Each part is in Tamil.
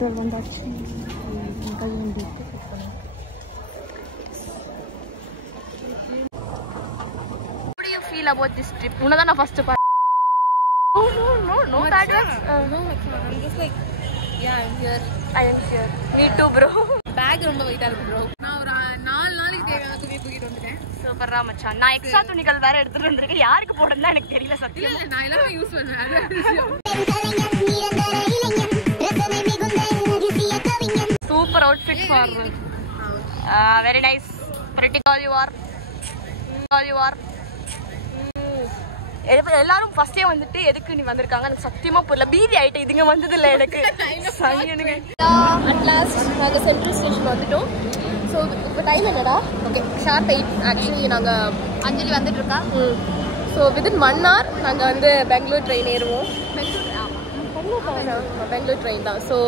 ஹோட்டல் வந்தாச்சு. What do you feel about this trip? உன்னதான் நான் ஃபர்ஸ்ட் பாரு. No bad words. No, I'm just like, yeah, I'm here. I am here. Me too, bro. Bag ரொம்ப வெயிட்டா இருக்கு bro. நான் ஒரு 4 நாளைக்கு தேவையான துணி தூக்கிட்டு வந்துட்டேன். சூப்பரா மச்சான். நான் எக்ஸ்ட்ரா துணிகள் வேற எடுத்துட்டு வந்திருக்கேன். யாருக்கு போடுறதுன்னு எனக்கு தெரியல சத்தியமா. இல்ல நான் எல்லாமே யூஸ் பண்ணுவேன். Super outfit for very nice. Pretty girl you are. எல்லாரும் ஃபர்ஸ்டே வந்துட்டு எதுக்கு நீ வந்திருக்காங்க எனக்கு சத்தியமா புரியல. பீதி ஆயிட்டு இதுங்க வந்தது இல்லை எனக்கு. At last நாங்கள் சென்ட்ரல் ஸ்டேஷன் வந்துட்டோம். ஸோ இப்போ டைம் என்னடா? ஓகே ஷார்ப் 8 ஆக்சுவலி நாங்கள் அஞ்சலி வந்துட்டு இருக்கா. ஸோ வித்தின் 1 hour நாங்கள் வந்து பெங்களூர் ட்ரெயின் ஏறுவோம். பெங்களூர் ட்ரெயின் தான். So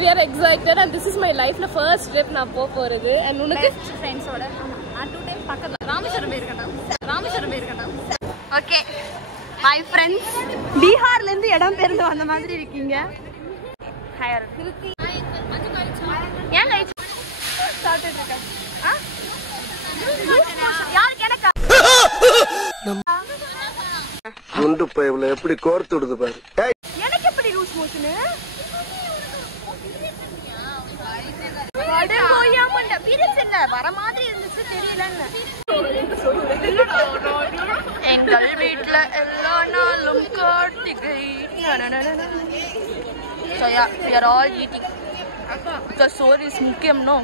we are excited and this is my life la first trip நான் போறது. and உனக்கு ஃப்ரெண்ட்ஸோட நான் 2 டைம் பக்கத்துல ராமேஸ்வரம் போயிருக்கேன். ஓகே my friends பீகார்ல இருந்து இடம் பெயர்ந்து வந்த மாதிரி இருக்கீங்க. ஹாய் கிருத்தி. ஏன் கைச்சு சாப்பிட்டு இருக்கேன். யாருக்கு எனக்கா குண்டு பைப்ல எப்படி கோர்த்து விடுது பாரு. எனக்கு எப்படி லூஸ் மோஷன்? வர மாதிரி இருந்துச்சு தெரியலன்னு. எங்கள் வீட்டுல எல்லா நாளும் Karthigai. So yeah, we are all eating because soul is mukkiyam, no?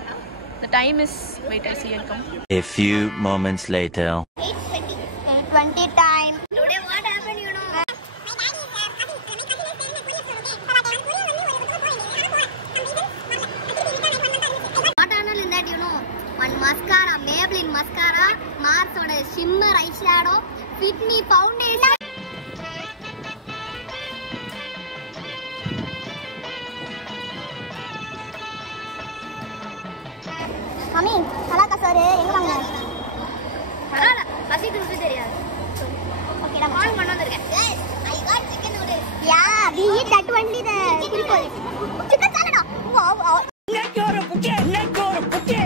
The time is, wait, I see and come. A few moments later. 8:20 time. Today what happened, you know? Mascara, Maybelline mascara, Mars oda shimmer eyeshadow, Fit Me foundation. Mami, salaka sore enga vaanga? Parala, pasithu rupi theriyadu. Okay, na call panna vandiruken. Yes, I got chicken noodles. Yeah, we eat that only the simple. Chicken salad. Wow. Let go of bukke.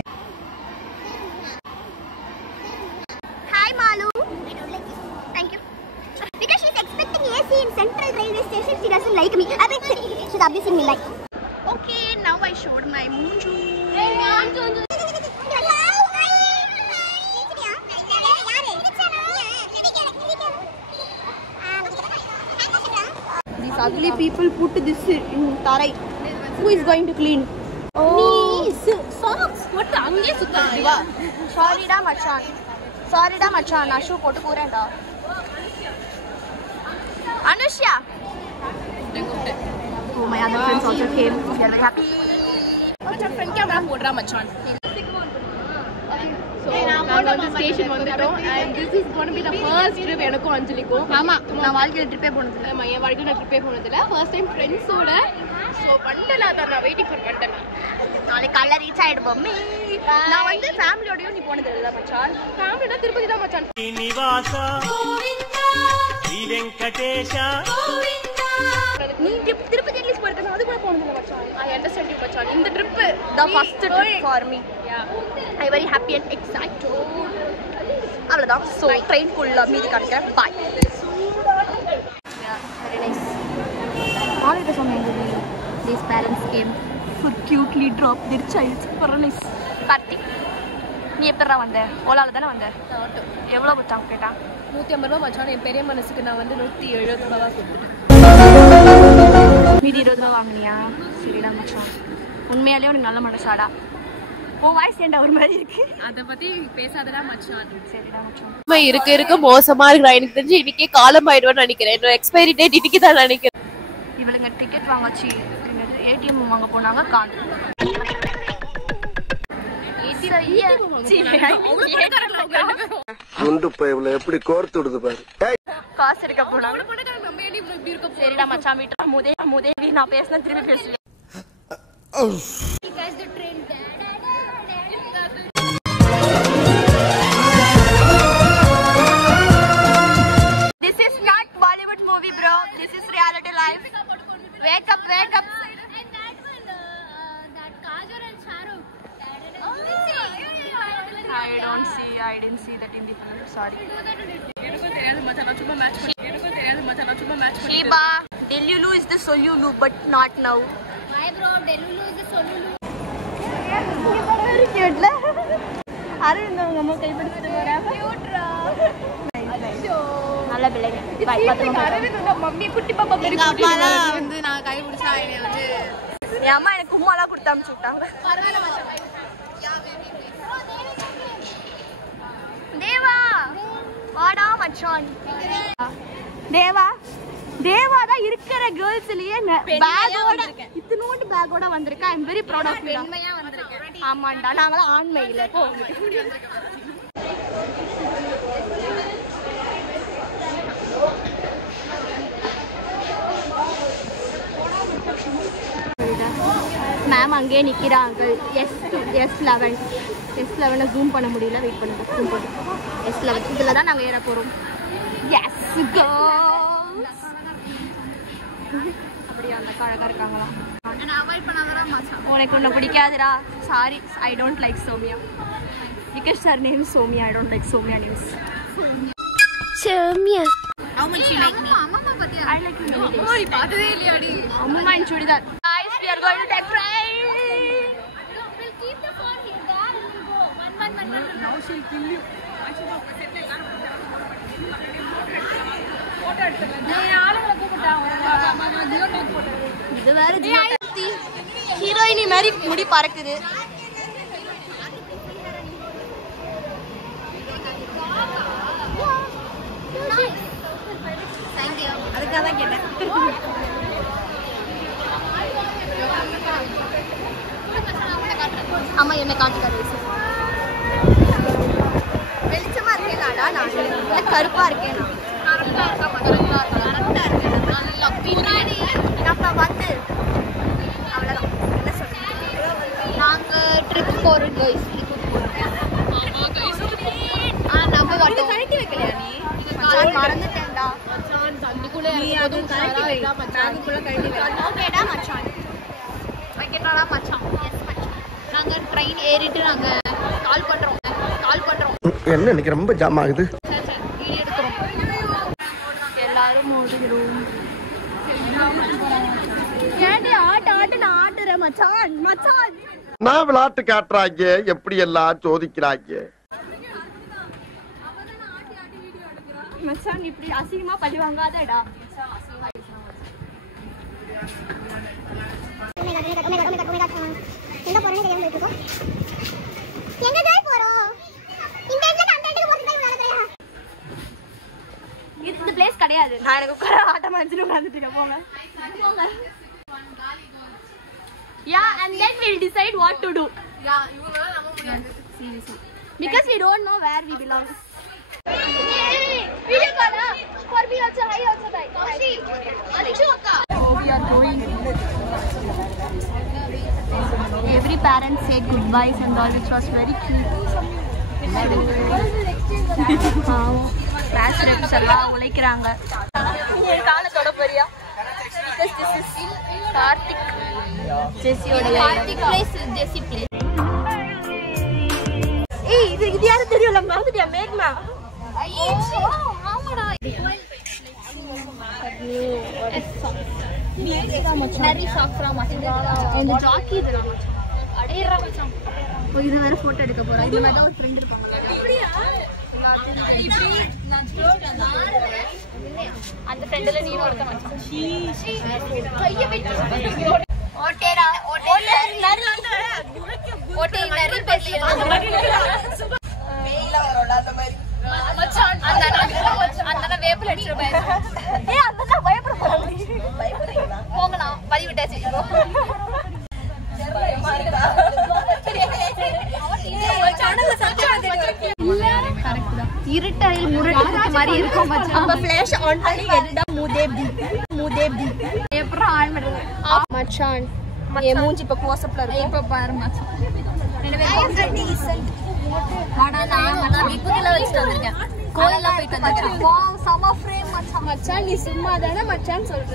Hi Malu. I don't like this. Thank you. Because she's expecting AC in Central Railway Station, she doesn't like me. I mean, she's abusing me like. Okay, now I showed my munju. These ugly people put this in tarai. Who is going to clean? Oh, socks. What? Ange sutta diva. Sorry da machan. Na shoe potu kurenda. Anushya. Oh, my other friends also came. They are very happy. machan front camera podra machan. So நாங்க வந்து ஸ்டேஷன் வந்துட்டோம் and this is going to be the first trip எனக்கும் அஞ்சலிக்கும். ஆமா, நான் வாழ்க்கையில ட்ரிப்பே போனது இல்ல. என் வாழ்க்கையில ட்ரிப்பே போனது இல்ல. ஃபர்ஸ்ட் டைம் ஃப்ரெண்ட்ஸோட. சோ வண்டலா தான் நான் வெயிட்டிங் ஃபார் வண்டலா. நாளைக்கு காலைல ரீச் ஆயிடுவோம். நான் வந்து ஃபேமிலியோடயும் நீ போனது இல்ல மச்சான். ஃபேமிலியோட திருப்பதி தான் மச்சான். ஸ்ரீனிவாசா கோவிந்தா ஸ்ரீ வெங்கடேஷா கோவிந்தா. நீ திருப்பதி அட்லீஸ்ட் போயிருக்கணும், அது கூட போனது இல்ல மச்சான். I understand you மச்சான். இந்த trip the first trip for me. Yeah. I very happy and excited. அவ்வளவுதான். So train full மீதி காட்டுறேன். Bye. Yeah, very nice. All it is amazing. These parents came for cutely drop their child. Very nice. Karthi, நீ எப்படா வந்த? ஓலால தானே வந்த? ஆட்டோ எவ்வளவு கொடுத்தாங்க கேட்டா? 150 ரூபாய் மச்சான். என் பெரிய மனசுக்கு நான் வந்து 170 ரூபாய் தான் கொடுத்துட்டேன். மீதி 20 ரூபா வாங்கினியா? சரிடா மச்சான், உண்மையாலே உனக்கு நல்ல மனசாடா. உன் வாய்ஸ் ஏன்டா ஒரு மாதிரி இருக்கு? அத பத்தி பேசாதடா மச்சான். சரிடா மச்சான். இருக்க மோசமா இருக்குடா. எனக்கு தெரிஞ்சு இன்னைக்கே காலம் ஆயிடுவேன்னு நினைக்கிறேன். என்னோட எக்ஸ்பைரி டேட் இன்னைக்கு தான் நினைக்கிறேன். இவளுங்க டிக்கெட் வாங்கச்சு ஏடிஎம் வாங்க போனாங்க. காணு குண்டு பைப்ல எப்படி கோர்த்து விடுது பாரு. காசு எடுக்க போனாங்க. சரிடா மச்சான், வீட்டுல முதேவி நான் பேசின திரும்பி பேசல. This is not Bollywood movie, bro. This is reality life. Wake up. I didn't see that in the film. Sorry. Shiba, Delulu is the Solulu, but not now. My bro, Delulu is the Solulu. Very cute, la. Arvind, unga amma kai pidichittu poraanga. Cute ra. Nalla billaga. Bye. Pathama. Arvind unga mummy kutti papa mari kutti. Amma vandu na kai pidicha ene vandu. Ni amma enak kummala kudutha amchuttaanga. Parvala machan. Deva. வாடா மச்சான். தேவா தேவா தான் இருக்கிற கேர்ள்ஸ்லயே பேக்கோட இத்தனோண்டு பேக்கோட வந்திருக்கா. I am very proud of you. பெண்மையா வந்திருக்கேன். ஆமாண்டா, நாங்கள ஆண்மை இல்ல. போ. மேம் அங்கே நிக்கிறாங்க. S11 ஜூம் பண்ண முடியல. வெயிட் பண்ணுங்க. ஜூம் பண்ணு. S11 இதுல தான் நாங்க ஏற போறோம். Yes girls. அப்படியே அந்த அழகா இருக்காங்களா? நான் அவாய்ட் பண்ணாதடா மச்சான். உனக்கு ஒண்ணு பிடிக்காதுடா. Sorry, I don't like Somia. Because her name is Somia. I don't like Somia names. Somia. How much you like me? Amma pathia. I like you. Oh, you pathade illiyadi. Amma in chudidar. Guys, we are going to take train. We'll keep the phone here. There and we'll go. One. Now she'll kill you. இது வேற ஹீரோயினி மாதிரி முடி பறக்குது. அதுக்காக தான் கேட்டேன். ஆமா, என்ன காட்டுக்காரு வெளிச்சமா இருக்கேனாடா? நான் கருப்பா இருக்கேனா? நாங்க ட்ரிப் போறோம் கைஸ். நம்ம மட்டும் கழட்டி வைக்கலையா நீ? மறந்துட்டேன்டா. தண்ணிக்குள்ள கழட்டி வை. பேக்குக்குள்ள கழட்டி வை. ஓகேடா மச்சான். வைக்கட்டாடா மச்சான். எஸ் மச்சான். நாங்க ட்ரெயின் ஏறிட்டு நாங்க கால் பண்றோம். என்ன இன்னைக்கு ரொம்ப ஜாம் ஆகுது. எல்லாரும் ஓடுகிறோம். ஏண்டி ஆட்டுன்னு ஆட்டுற மச்சான்? நான் விளையாட்டு காட்டுறாங்க, எப்படி எல்லாம் சோதிக்கிறாங்க. மச்சான் இப்படி அசிங்கமா பழி வாங்காதடா. எங்க போறேன்னு தெரியாம இருக்கோம். எங்க போய் போறோம்? இந்த இடத்துல அந்த இடத்துக்கு போறது தான் வேலை. இந்த பிளேஸ் கிடையாது. நான் எனக்கு உட்கார ஆட்டமா வச்சுட்டு உட்கார்ந்துட்டு போங்க. Yeah, and then we'll decide what to do. Yeah, இவங்க நம்ம முடியாது. Seriously. Because we don't know where we belong. Video call. For me also hi also bye. Kaushi. Alishu akka. We are going. Every parent said goodbyes and all, which was very cute. Class reps எல்லாம் உழைக்கிறாங்க. நீ காலத்தோட போறியா? Because this is Karthik. Jessioட Karthik place, Jessie place. ஏய் இது யாரு தெரியும்ல? மாதிரியா மேக்னா. ஐயோ ஆமாடா. நிறைய சாஃப்ரா மச்சான். இந்த ஜாக்கி இதெல்லாம் மச்சான். அடேரா மச்சான். ஓ இது வேற போட்டோ எடுக்க போறா. இது மாதிரி ஒரு ஃப்ரெண்ட் இருப்பாங்க. அப்படியே இப்படி நான் சொல்றேன். அந்த ஃப்ரெண்ட்ல நீ ஒருத்த மச்சான். கைய வெச்சு ஓட்டேடா ஓட்டே நரி பேசி வெயில வரல அந்த மாதிரி மச்சான். அந்த வேப்பில அடிச்சற பை. ஏய் அந்த பயப்பட போறாங்க. பயப்படுறீங்களா? போங்கலாம் வலி விட்டாச்சு. இருட்டறையில் முரட்டு மாதிரி இருக்கும் மச்சான். அப்ப ஃபிளாஷ் ஆன் பண்ணி எடுடா மூதேபி எப்பறம் ஆன் பண்றது மச்சான். என் மூஞ்சி இப்ப க்ளோஸ்அப்ல இருக்கு. இப்ப பாரு மச்சான். வாடா நான் விக்குல வச்சிட்டு வந்திருக்கேன். கோயில்ல போய் தந்துறேன். வாவ் சம ஃப்ரேம் மச்சான். மச்சான் நீ சும்மா தான மச்சான் சொல்ற.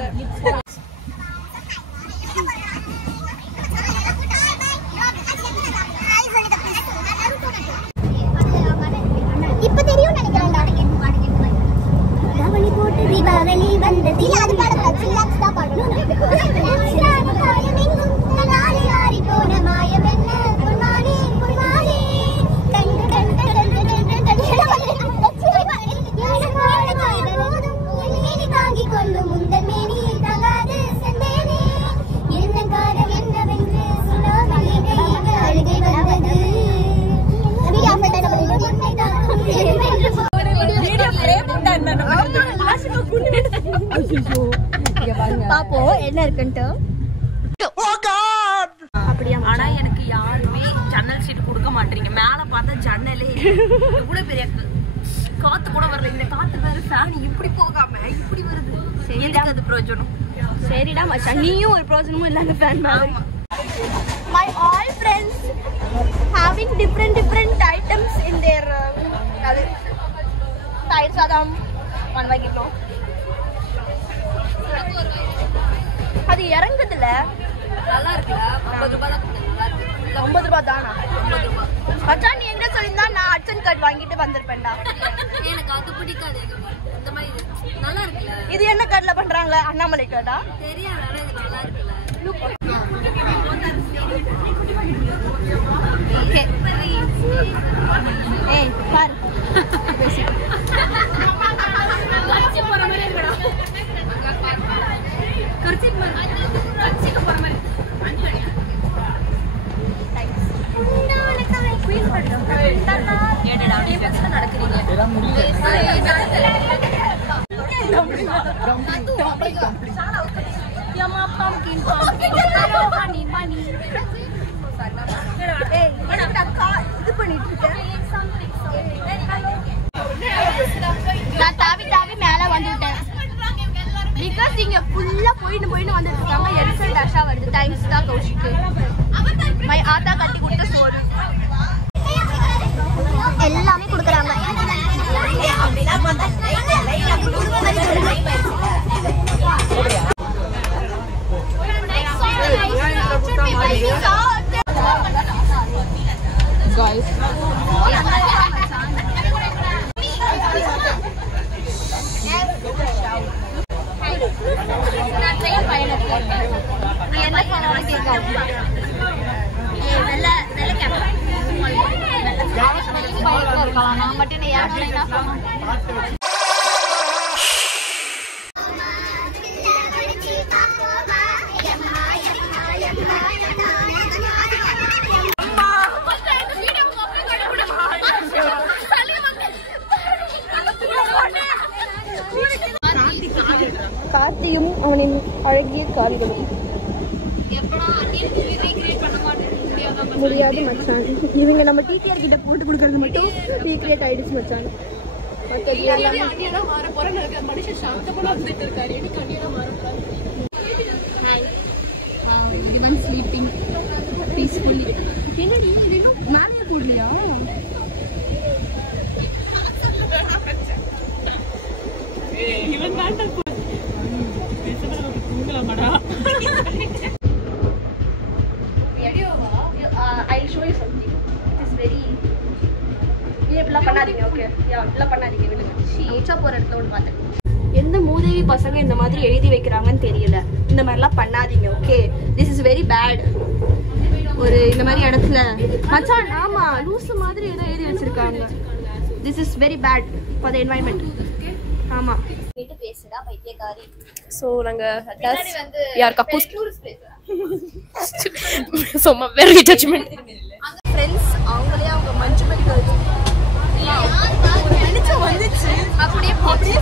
பாப்போம் என்ன இருக்குன்ட்டு. அப்படியா? ஆனா எனக்கு யாருமே ஜன்னல் சீட் கொடுக்க மாட்டீங்க. மேல பார்த்தா ஜன்னலே எவ்வளவு பெரிய காத்து கூட வரல. இந்த காத்து வேற ஃபேன் இப்படி போகாம இப்படி வருது. சரிடா, அது பிரயோஜனம். சரிடா மச்சான், நீயும் ஒரு பிரயோஜனமும் இல்ல அந்த ஃபேன் மாதிரி. My all friends having different items in their tide sadam 1 kilo. அது இறங்குதுல நல்லா இருக்குல்ல? 50 ரூபாய் தான். நல்லா இருக்கு. 50 ரூபாய் தானா? 50 ரூபாய். மச்சான் நீ எங்க சொல்லிருந்தா நான் அட்சன் கார்டு வாங்கிட்டு வந்திருப்பேன்டா. எனக்கு அது பிடிக்காது. இந்த மாதிரி நல்லா இருக்குல்ல? இது என்ன கார்டுல பண்றாங்க? அண்ணாமலை கார்டா? தெரியாது, ஆனா இது நல்லா இருக்குல்ல? ஓகே. ஏய் பாரு. நான் தாவி தாவி மேல வந்துட்டேன். பிகாஸ் நீங்க ஃபுல்லா போயிட்டு வந்துட்டு இருக்காங்க. எரிசல் டஷா வருது. தேங்க்ஸ் தான் கௌஷிக்கு. மை ஆத்தா கட்டி கொடுத்த சோறு எல்லாமே கொடுக்குறாங்க. Guys. நான் மட்டும் கார்த்தியும் அவனின் அழகிய கால்களும் முடியாது மச்சான். இவங்க நம்ம டிடிஆர் கிட்ட போட்டு கொடுக்கறது மட்டும் ரீக்ரியேட் ஆயிடுச்சு மச்சான். I'll show you something. It is very. இப்படிலாம் பண்ணாதீங்க. ஓகே இப்படிலாம் பண்ணாதீங்க. விடுங்க. ஷீச்சா போற இடத்துல ஒன்று பார்த்தேன். எந்த மூதேவி பசங்க இந்த மாதிரி எழுதி வைக்கிறாங்கன்னு தெரியல. இந்த மாதிரிலாம் பண்ணாதீங்க. Okay this is very bad. ஒரு இந்த மாதிரி இடத்துல மச்சான் ஆமா லூசு மாதிரி ஏதோ எழுதி வச்சிருக்காங்க. This is very bad for the environment. ஆமா கிட்ட பேசுடா பைத்தியக்காரி. சோ நாங்க யார் கப்பூஸ் சும்மா வெரி ஜட்ஜ்மென்ட் ஃப்ரெண்ட்ஸ் அவங்களே அவங்க மஞ்சுமல் கேர்ள்ஸ் ஒரு வெளிச்சம் வந்துச்சு. அப்படியே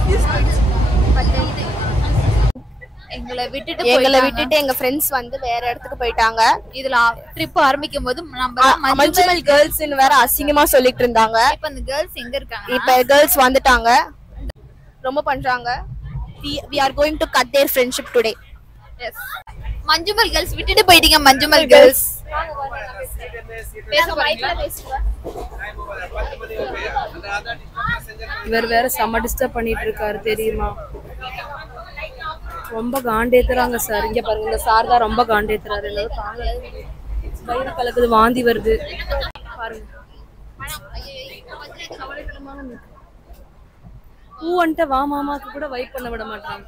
ஃபீஸ் பண்ணிச்சு. பட் இது எங்களை விட்டுட்டு எங்க ஃப்ரெண்ட்ஸ் வந்து வேற இடத்துக்கு போயிட்டாங்க. இதுல ட்ரிப் ஆரம்பிக்கும் போது நம்ம மஞ்சுமல் கேர்ள்ஸ்னு வேற அசிங்கமா சொல்லிட்டு இருந்தாங்க. இப்ப அந்த கேர்ள்ஸ் எங்க இருக்காங்க? இப்ப கேர்ள்ஸ் வந்துட்டாங்க. ரொம்ப பண்றாங்க. we are going to cut their friendship today. Yes. Manjummel girls விட்டுட்டு போயிட்டீங்க. மஞ்சுமல் கேர்ள்ஸ் இவர் வேற செம்ம டிஸ்டர்ப் பண்ணிட்டு இருக்காரு தெரியுமா? ரொம்ப காண்டேத்துறாங்க சார். இங்க பாருங்க இந்த சார் தான் ரொம்ப காண்டேத்துறாரு. எல்லாரும் தாங்க வயிறு கலக்குது, வாந்தி வருது பாருங்க. பூ வந்துட்டு வா மாமாக்கு கூட வெயிட் பண்ண விட மாட்டாங்க.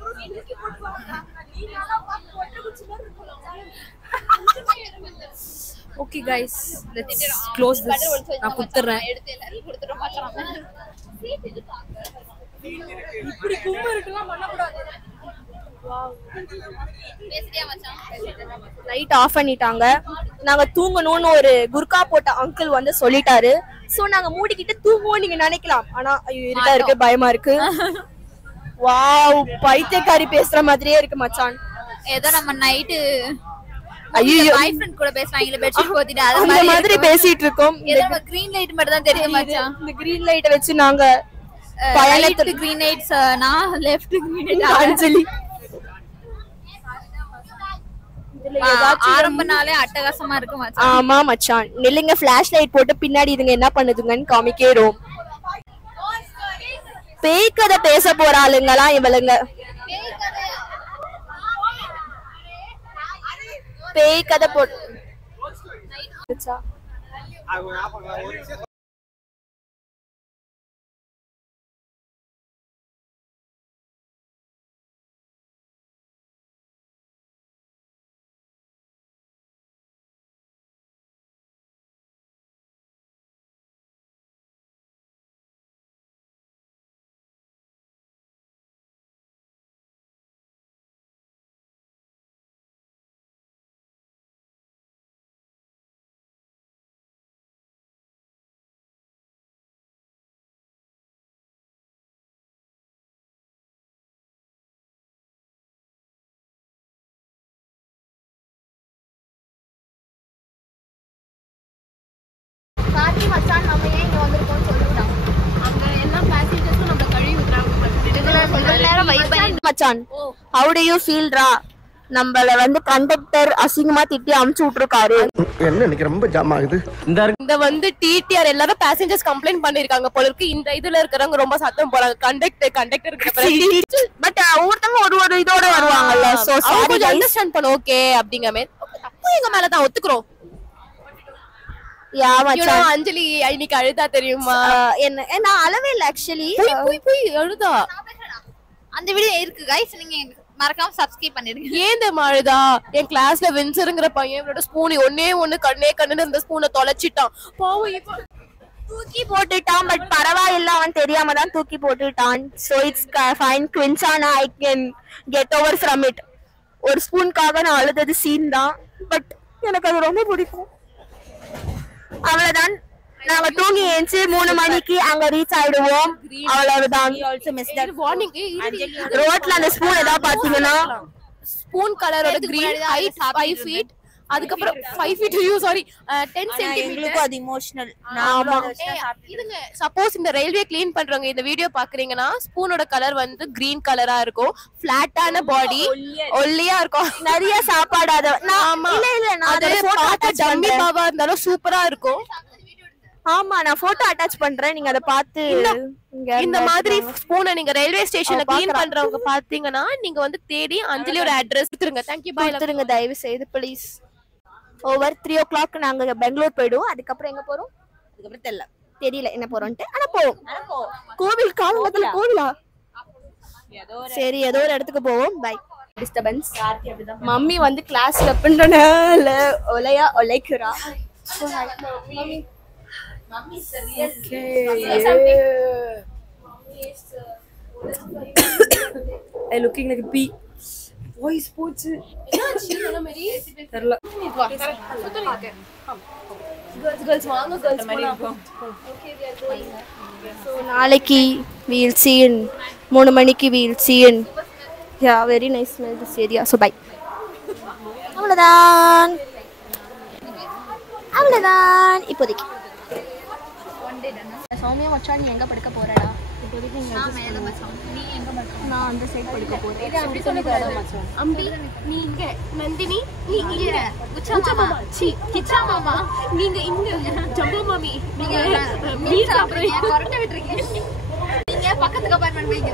Okay guys let's close this. நான் குத்துறேன். இப்படி கும்ம இருக்கலாம் பண்ண கூடாது. லைட் ஆஃப் பண்ணிட்டாங்க. நாங்க தூங்கணும்னு ஒரு குர்கா போட்ட அங்கிள் வந்து சொல்லிட்டாரு. சோ நாங்க மூடிக்கிட்டு தூங்குவோம் நீங்க நினைக்கலாம். ஆனா ஐயோ இருட்டா இருக்கு, பயமா இருக்கு. வாவ் பைத்தியக்காரி பேசுற மாதிரியே இருக்கு மச்சான். ஏதோ நம்ம நைட்டு ஐயோ பாய் ஃப்ரெண்ட் கூட பேசுறாங்க பெட்ஷீட் போத்திட்டு அந்த மாதிரி பேசிட்டு இருக்கோம். ஏதோ கிரீன் லைட் மட்டும் தான் தெரியும் மச்சான். இந்த கிரீன் லைட்டை வச்சு நாங்க பயணத்துல கிரீன் லைட்ஸ் நான் லெஃப்ட் கிரீன் லைட் அஞ்சலி ஆரம்ப நாளே அட்டகாசமா இருக்கு மச்சான். ஆமா மச்சான் நில்லுங்க ஃபிளாஷ் லைட் போட்டு பின்னாடி இதுங்க என்ன பண்ணுதுங்கன்னு காமிக்கிறோம். பேய் கதை பேச போறாளுங்களா இவளுங்க. பேய் கதை போட்டு பாட்டி மச்சான் நம்ம ஏன் இங்க வந்திருக்கோம்னு சொல்லுடா. அங்க எல்லா பேசஞ்சர்ஸும் நம்ம கழுவி விட்டுறாங்க மச்சான். How do you feel ரா? நம்மள வந்து கண்டக்டர் அசிங்கமா திட்டி அமுச்சு விட்டுருக்காரு. என்ன இன்னைக்கு ரொம்ப ஜாம் ஆகுது. இந்த வந்து டிடிஆர் எல்லாரும் பேசஞ்சர்ஸ் கம்ப்ளைண்ட் பண்ணிருக்காங்க போல இருக்கு. இந்த இதுல இருக்கிறவங்க ரொம்ப சத்தம் போறாங்க. கண்டக்டர் பட் ஒவ்வொருத்தவங்க ஒரு இதோட வருவாங்கல்ல. சோ சாரி அண்டர்ஸ்டாண்ட் பண்ண ஓகே அப்படிங்க மாதிரி தப்பு எங்க மேல தான் ஒத்துக்குறோம். யா மச்சான் அஞ்சலி இன்னைக்கு அழுதா தெரியுமா? என்ன நான் அளவே இல்ல ஆக்சுவலி. போய் அழுதா. அந்த வீடியோ இருக்கு गाइस, நீங்க மறக்காம சப்ஸ்கிரைப் பண்ணிடுங்க. ஏன் இந்த அழுதா? என் கிளாஸ்ல வின்சர்ங்கற பையன் இவரோட ஸ்பூன் ஒண்ணே கண்ணுன்னு அந்த ஸ்பூனை தொலைச்சிட்டான். பாவம் இப்ப தூக்கி போட்டுட்டான். பட் பரவாயில்ல, அவன் தெரியாம தான் தூக்கி போட்டுட்டான். So it's fine. குவின்சானா I can get over from it. ஒரு ஸ்பூனுக்காக நான் அழுதது சீன் தான். பட் எனக்கு அது ரொம்ப பிடிக்கும். அவ்வளவுதான். நாங்க தூங்கி ஏஞ்சி 3 மணிக்கு அங்க ரீச் ஆயிடுவோம். அவ்வளவுதான். ரோட்ல அந்த ஸ்பூன் ஏதாவது பாத்தீங்கன்னா ஸ்பூன் கலரோட கிரீன் ஹைட் 5 feet, அதுக்கப்புறம் 5 feet 10 cm. அது இமோஷனல். இதுங்க சப்போஸ் இந்த ரயில்வே க்ளீன் பண்றவங்க இந்த வீடியோ பாக்குறீங்கன்னா ஸ்பூனோட கலர் வந்து கிரீன் கலரா இருக்கும். ஃபிளாட்டான பாடி, ஒல்லியா இருக்கும். நிறைய சாப்பாடு. அத இல்ல நான் அது பார்க்க டம்மி பாவா இருந்தாலும் சூப்பரா இருக்கும். ஆமா நான் போட்டோ அட்டாச் பண்றேன், நீங்க அத பார்த்து. இந்த மாதிரி ஸ்பூனை நீங்க ரயில்வே ஸ்டேஷன்ல க்ளீன் பண்றவங்க பாத்தீங்கன்னா நீங்க வந்து தேடி அஞ்சலியோட அட்ரஸ் கொடுத்துருங்க. Thank you bye. கொடுத்துருங்க தயவு செய்து ப்ளீஸ். ஓவர் 3 o'clock நாங்க பெங்களூர் போயிடுவோம். அதுக்கப்புறம் எங்க போறோம்? அதுக்கப்புறம் தெரியல என்ன போறோம்ட்டு. ஆனா போவோம். கோவில் காலத்துல கோவிலா? சரி ஏதோ ஒரு இடத்துக்கு போவோம். பை. டிஸ்டர்பன்ஸ். மம்மி வந்து கிளாஸ்ல பண்றனால ஒலையா ஒலைக்குறா. Mommy I looking like a bee. Voice போச்சு. என்னாச்சு நல்ல மாதிரி தெரியல. வா girls வாங்க girls போலாம். Okay we are going. So நாளைக்கு we'll see in 3 மணிக்கு we'll see in. Yeah, very nice smell this area. So bye. அவ்வளவுதான் இப்போதைக்கு. சௌமியா மச்சான் நீ எங்க படுக்க போறடா? நான் மேல மச்சான், நீ எங்க படுக்க? நான் அந்த சைடு படுக்க போறேன். இது அப்படி சொல்லிடாத மச்சான். அம்பி நீ இங்க, நந்தினி நீ இங்க, உச்சா மாமா கிச்சா மாமா நீங்க இங்க, ஜம்போ மாமி நீங்க மீட் சாப்பிடுறீங்க, கொரட்டை விட்டுறீங்க, நீங்க பக்கத்துக்கு அபார்ட்மெண்ட் போய்ங்க.